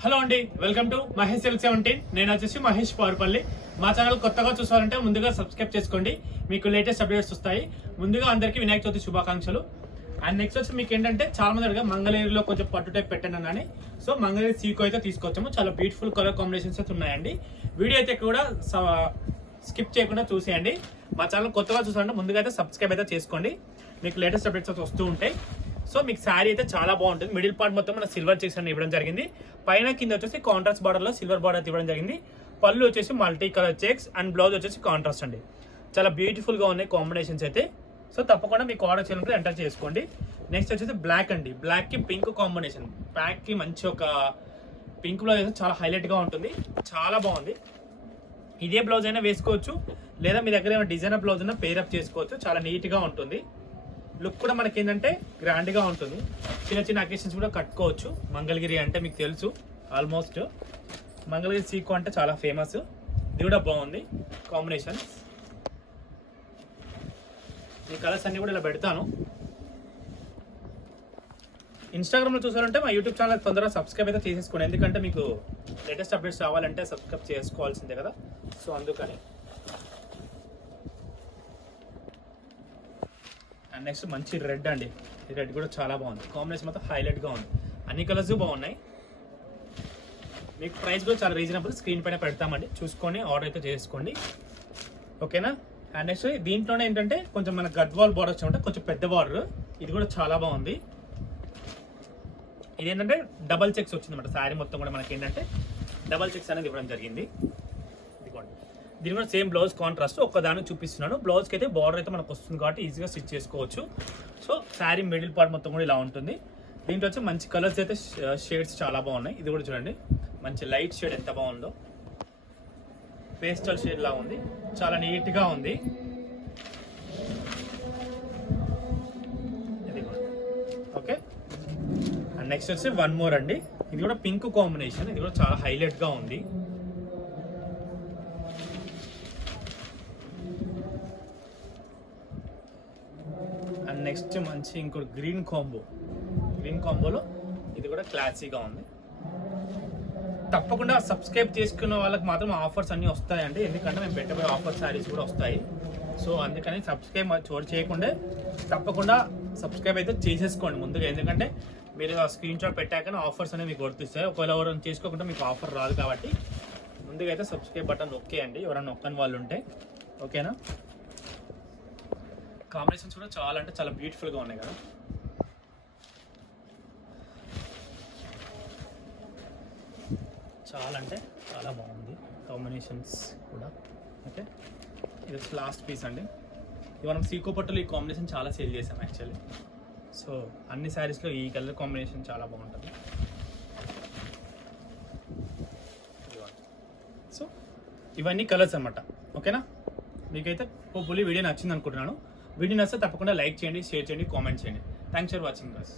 Hello అండి, welcome to Mahesh cell 17. నేను వచ్చేసి మహేష్ పవర్పల్లి. మా ఛానల్ కొత్తగా చూసారంటే ముందుగా సబ్స్క్రైబ్ చేసుకోండి, మీకు లేటెస్ట్ అప్డేట్స్ వస్తాయి. ముందుగా అందరికీ వినాయక చవితి శుభాకాంక్షలు. అండ్ నెక్స్ట్ వచ్చి మీకు ఏంటంటే చాలా మంది అడిగా మంగళగిరిలో కొంచెం పట్టు టైప్ పెట్టండి అని. సో మంగళగిరి సీకో అయితే తీసుకొచ్చాము. చాలా బ్యూటిఫుల్ కలర్ కాంబినేషన్స్ అయితే ఉన్నాయండి. వీడియో అయితే కూడా స్కిప్ చేయకుండా చూసేయండి. మా ఛానల్ కొత్తగా చూసారంటే ముందుగా అయితే సబ్స్క్రైబ్ అయితే చేసుకోండి, మీకు లేటెస్ట్ అప్డేట్స్ అయితే వస్తూ ఉంటాయి. సో మీకు శారీ అయితే చాలా బాగుంటుంది. మిడిల్ పార్ట్ మొత్తం మన సిల్వర్ చెక్స్ అని ఇవ్వడం జరిగింది. పైన కింద వచ్చేసి కాంట్రాస్ట్ బార్డర్ లో సిల్వర్ బార్డర్ ఇవ్వడం జరిగింది. పళ్ళు వచ్చేసి multi colour checks and blouse వచ్చేసి కాంట్రాస్ట్ అండి. చాలా బ్యూటిఫుల్ గా ఉన్నాయి కాంబినేషన్స్ అయితే. సో తప్పకుండా మీకు ఆర్డర్ చేయాలంటే ఎంటర్ చేసుకోండి. నెక్స్ట్ వచ్చేసి బ్లాక్ అండి. బ్లాక్ కి పింక్ కాంబినేషన్. బ్లాక్ కి మంచి ఒక పింక్ బ్లౌజ్ అయితే చాలా హైలైట్ గా ఉంటుంది, చాలా బాగుంది. ఇదే బ్లౌజ్ అయినా వేసుకోవచ్చు, లేదా మీ దగ్గర ఏమైనా డిజైనర్ బ్లౌజ్ అయినా పేరప్ చేసుకోవచ్చు. చాలా నీట్ గా ఉంటుంది. లుక్ కూడా మనకి ఏంటంటే గ్రాండ్ గా ఉంటుంది. చిన్న చిన్న అకేషన్స్ కూడా కట్టుకోవచ్చు. మంగళగిరి అంటే మీకు తెలుసు, ఆల్మోస్ట్ మంగళగిరి సీకో అంటే చాలా ఫేమస్. ఇది కూడా బాగుంది కాంబినేషన్. ఈ కలర్స్ అన్ని కూడా ఇలా పెడతాను. ఇన్స్టాగ్రామ్లో చూసారంటే మా యూట్యూబ్ ఛానల్ తొందరగా సబ్స్క్రైబ్ అయితే చేసేసుకోండి, ఎందుకంటే మీకు లేటెస్ట్ అప్డేట్స్ రావాలంటే సబ్స్క్రైబ్ చేసుకోవాల్సిందే కదా. సో అందుకని. అండ్ నెక్స్ట్ మంచి రెడ్ అండి. ఈ రెడ్ కూడా చాలా బాగుంది. కాంబినేషన్ మొత్తం హైలైట్గా ఉంది. అన్ని కలర్స్ బాగున్నాయి. మీకు ప్రైస్ కూడా చాలా రీజనబుల్. స్క్రీన్ పైన పెడతామండి, చూసుకొని ఆర్డర్ అయితే చేసుకోండి, ఓకేనా. అండ్ నెక్స్ట్ దీంట్లోనే ఏంటంటే కొంచెం మన గద్వాల్ బార్డర్ వచ్చి కొంచెం పెద్ద బార్డర్. ఇది కూడా చాలా బాగుంది. ఇదేంటంటే డబల్ చెక్స్ వచ్చిందన్నమాట. శారీ మొత్తం కూడా మనకి ఏంటంటే డబల్ చెక్స్ అనేది ఇవ్వడం జరిగింది. దీని కూడా సేమ్ బ్లౌజ్ కాంట్రాస్ట్ ఒక్కదాన్ని చూపిస్తున్నాను. బ్లౌజ్కి అయితే బార్డర్ అయితే మనకు వస్తుంది కాబట్టి ఈజీగా స్టిచ్ చేసుకోవచ్చు. సో శారీ మిడిల్ పార్ట్ మొత్తం కూడా ఇలా ఉంటుంది. దీంట్లో వచ్చి మంచి కలర్స్ అయితే షేడ్స్ చాలా బాగున్నాయి. ఇది కూడా చూడండి, మంచి లైట్ షేడ్ ఎంత బాగుందో. పేస్టల్ షేడ్ లా ఉంది, చాలా నీట్గా ఉంది. ఇది కూడా ఓకే. అండ్ నెక్స్ట్ వచ్చి వన్ మోర్ అండి. ఇది కూడా పింక్ కాంబినేషన్. ఇది కూడా చాలా హైలైట్గా ఉంది. అండ్ నెక్స్ట్ మంచి ఇంకోటి గ్రీన్ కాంబోలో ఇది కూడా క్లాసీగా ఉంది. తప్పకుండా సబ్స్క్రైబ్ చేసుకున్న వాళ్ళకి మాత్రం ఆఫర్స్ అన్నీ వస్తాయండి, ఎందుకంటే మేము పెట్టబోయే ఆఫర్ శారీస్ కూడా వస్తాయి. సో అందుకని సబ్స్క్రైబ్ చోటు చేయకుండా తప్పకుండా సబ్స్క్రైబ్ అయితే చేసేసుకోండి ముందుగా, ఎందుకంటే మీరు ఆ స్క్రీన్ షాట్ పెట్టాకనే ఆఫర్స్ అనేవి మీకు గుర్తిస్తాయి. ఒకవేళ ఎవరైనా చేసుకోకుండా మీకు ఆఫర్ రాదు కాబట్టి ముందుగా అయితే సబ్స్క్రైబ్ బటన్ నొక్కేయండి, ఎవరైనా నొక్కని వాళ్ళు ఉంటే, ఓకేనా. కాంబినేషన్స్ కూడా చాలా అంటే చాలా బ్యూటిఫుల్గా ఉన్నాయి కదా. చాలా అంటే చాలా బాగుంది కాంబినేషన్స్ కూడా, ఓకే. ఇది లాస్ట్ పీస్ అండి. ఇది మనం సీకో పట్టులో ఈ కాంబినేషన్ చాలా సేల్ చేసాం యాక్చువల్లీ. సో అన్ని శారీస్లో ఈ కలర్ కాంబినేషన్ చాలా బాగుంటుంది. సో ఇవన్నీ కలర్స్ అన్నమాట, ఓకేనా. మీకైతే హోప్ఫుల్లీ వీడియో నచ్చింది అనుకుంటున్నాను. వీడియో నచ్చితే తప్పకుండా లైక్ చేయండి, షేర్ చేయండి, కామెంట్ చేయండి. Thanks for watching guys.